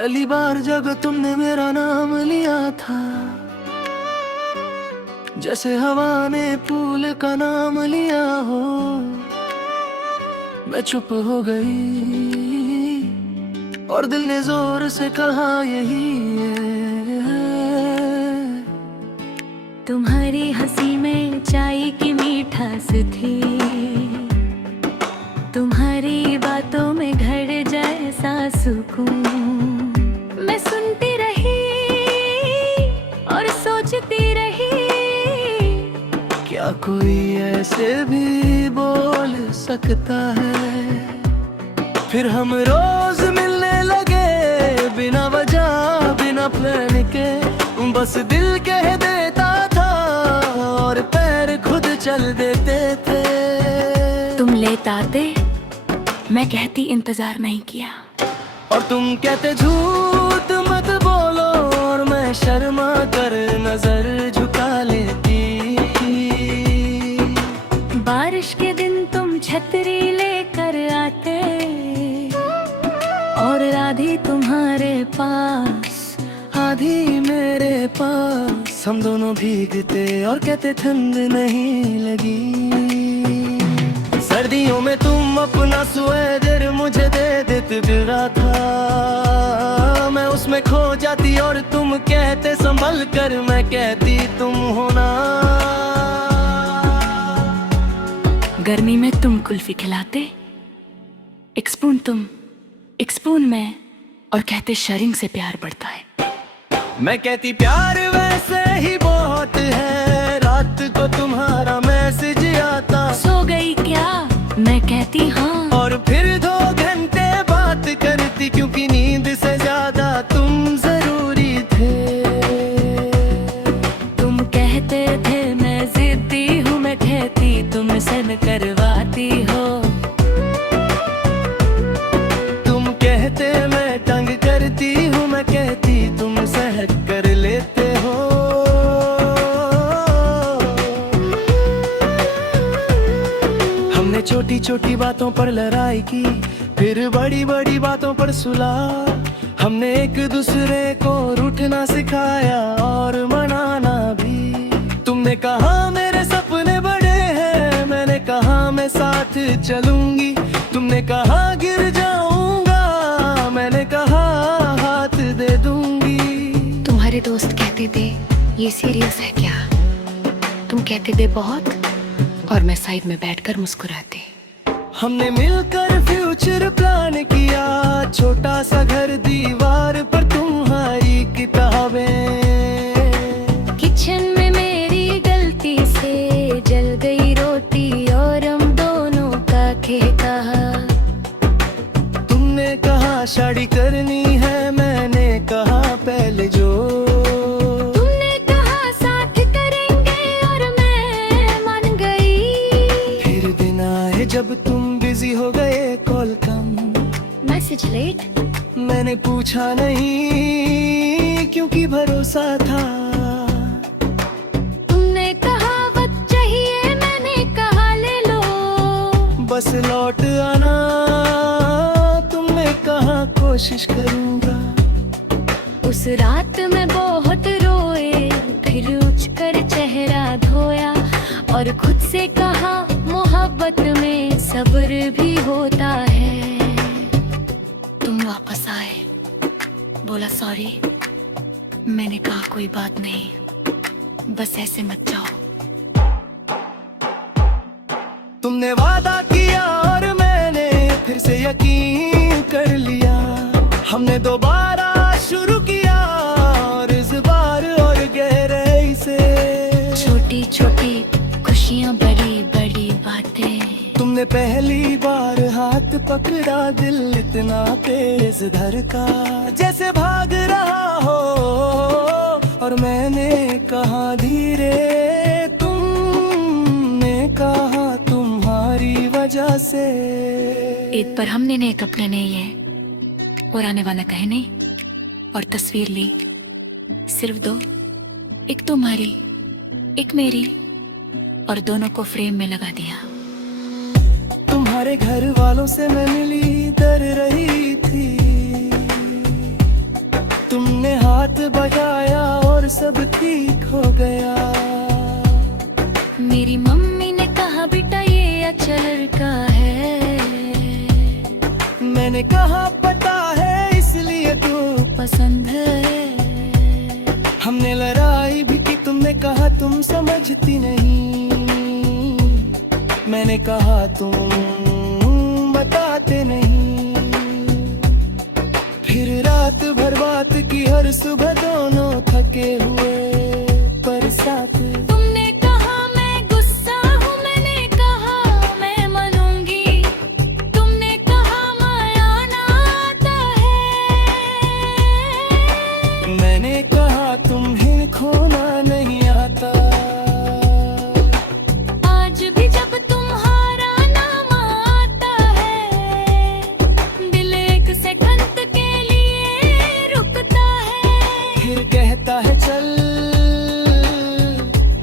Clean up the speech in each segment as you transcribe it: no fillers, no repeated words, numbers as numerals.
पहली बार जब तुमने मेरा नाम लिया था, जैसे हवा ने फूल का नाम लिया हो, मैं चुप हो गई और दिल ने जोर से कहा यही है। तुम्हारी हंसी में चाय की मीठास थी, तुम्हारी बातों में घर जैसा सुकून। मैं सुनती रही और सोचती रही, क्या कोई ऐसे भी बोल सकता है। फिर हम रोज मिलने लगे, बिना वजह बिना प्लान के, बस दिल कह देता था और पैर खुद चल देते थे। तुम लेट आते, मैं कहती इंतजार नहीं किया, और तुम कहते झूठ मत बोलो, और मैं शर्मा कर नजर झुका लेती। बारिश के दिन तुम छतरी लेकर आते और आधी तुम्हारे पास आधी मेरे पास, हम दोनों भीगते और कहते ठंड नहीं लगी। सर्दियों में तुम अपना स्वेटर मुझे दे देते, बिरा था मैं उसमें खो जाती, और तुम कहते संभल कर, मैं कहती तुम होना। गर्मी में तुम कुल्फी खिलाते, एक स्पून तुम एक स्पून मैं, और कहते शेयरिंग से प्यार बढ़ता है। मैं कहती प्यार वैसे ही बहुत है, रात को तुम्हारा मैसेज आता। सो गई क्या, मैं कहती हाँ, और फिर 2 घंटे बात करती, क्योंकि नींद से ज्यादा तुम जरूरी थे। तुम कहते थे मैं जिद्दी हूँ, मैं कहती तुम सन करवाती हो। तुम कहते मैं तंग करती हूँ, मैं कहती तुम सह कर लेते हो। हमने छोटी छोटी बातों पर लड़ाई की, फिर बड़ी बड़ी बातों पर सुलह। हमने एक दूसरे को रूठना सिखाया और मनाना भी। तुमने कहा मेरे सपने बड़े हैं, मैंने कहा मैं साथ चलूंगी। तुमने कहा गिर जाऊंगा, मैंने कहा हाथ दे दूंगी। तुम्हारे दोस्त कहते थे ये सीरियस है क्या, तुम कहते थे बहुत, और मैं साइड में बैठकर मुस्कुराती। हमने मिलकर फ्यूचर प्लान किया, छोटा सा घर दीवार पर तुम्हारी किताबें। किचन में मेरी गलती से जल गई रोटी, और हम दोनों का कहा। तुमने कहा शादी करनी है, मैंने कहा पहले जो। तुमने कहा साथ करेंगे, और मैं मान गई। फिर दिन आए जब तुम बिजी हो गए, कॉल कम मैसेज लेट, मैंने पूछा नहीं, क्योंकि भरोसा था। तुमने कहा वक्त चाहिए, मैंने कहा ले लो, बस लौट आना, तुमने कहा कोशिश करूंगा। उस रात में बहुत रोए, फिर उठकर चेहरा धोया, और खुद से कहा मोहब्बत में सब्र भी होता है। तुम वापस आए, बोला सॉरी, मैंने कहा कोई बात नहीं, बस ऐसे मत जाओ। तुमने वादा किया और मैंने फिर से यकीन कर लिया। हमने दोबारा शुरू किया, और इस बार और गहराई से। छोटी छोटी खुशियाँ, बड़ी बड़ी बातें। तुमने पहली बार हाथ पकड़ा, दिल इतना तेज धड़का, जैसे भाग रहा हो, और मैंने कहा धीरे, तुमने कहा तुम्हारी वजह से। ईद पर हमने नए कपड़े नहीं लिए, और आने वाला कहे नहीं, और तस्वीर ली सिर्फ 2, एक तुम्हारी एक मेरी, और दोनों को फ्रेम में लगा दिया। तुम्हारे घर वालों से मैं मिली, डर रही थी। तुमने हाथ बढ़ाया और सब ठीक हो गया। मेरी मम्मी ने कहा बेटा ये अचल का है। मैंने कहा पता है इसलिए तू पसंद है। हमने लड़ाई भी की, तुमने कहा तुम समझती नहीं। मैंने कहा तुम बताते नहीं। फिर रात भर बात की, हर सुबह दोनों थके हुए पर साथ। तुमने कहा मैं गुस्सा हूँ, मैंने कहा मैं मनूंगी। तुमने कहा माया ना आता है। मैंने कहा तुम्हें खोना नहीं आता। आज भी जब तुम्हारा नाम आता है, दिल एक सेकंड के लिए रुकता है। फिर कहता है चल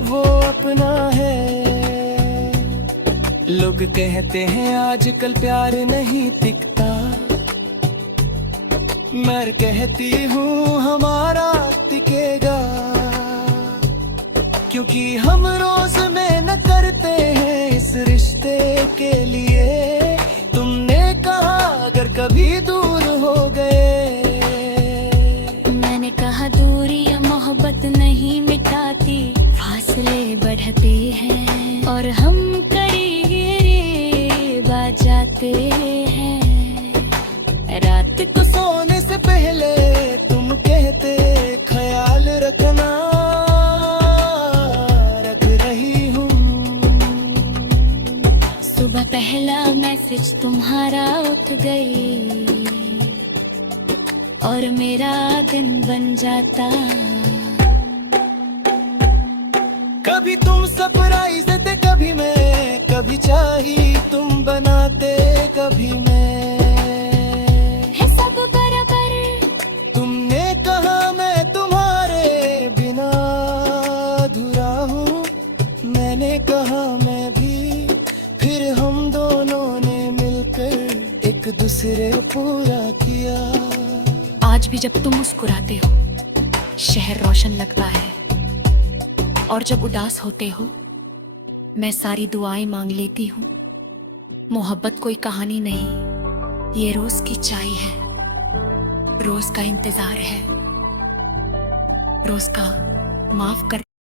वो अपना है। लोग कहते हैं आजकल प्यार नहीं टिकता। मैं कहती हूँ हमारा टिकेगा, क्योंकि हम रोज मेहनत करते हैं इस रिश्ते के लिए। तुमने कहा अगर कभी दूर हो गए। मैंने कहा दूरी या मोहब्बत नहीं मिटाती, फासले बढ़ते हैं और हम करीब आ जाते हैं। रात को सोने से पहले तुम कहते ख्याल रखना, रख रही हूँ। सुबह पहला मैसेज तुम्हारा उठ गई और मेरा दिन बन जाता। कभी तुम सरप्राइज देते, कभी मैं, कभी चाही तुम बनाते, कभी मैं। है सब बराबर। तुमने कहा मैं तुम्हारे बिना अधूरा हूँ। मैंने कहा मैं भी। फिर हम दोनों ने मिलकर एक दूसरे को पूरा किया। आज भी जब तुम मुस्कुराते हो, शहर रोशन लगता है। और जब उदास होते हो, मैं सारी दुआएं मांग लेती हूँ। मोहब्बत कोई कहानी नहीं, ये रोज की चाय है, रोज का इंतजार है, रोज का माफ कर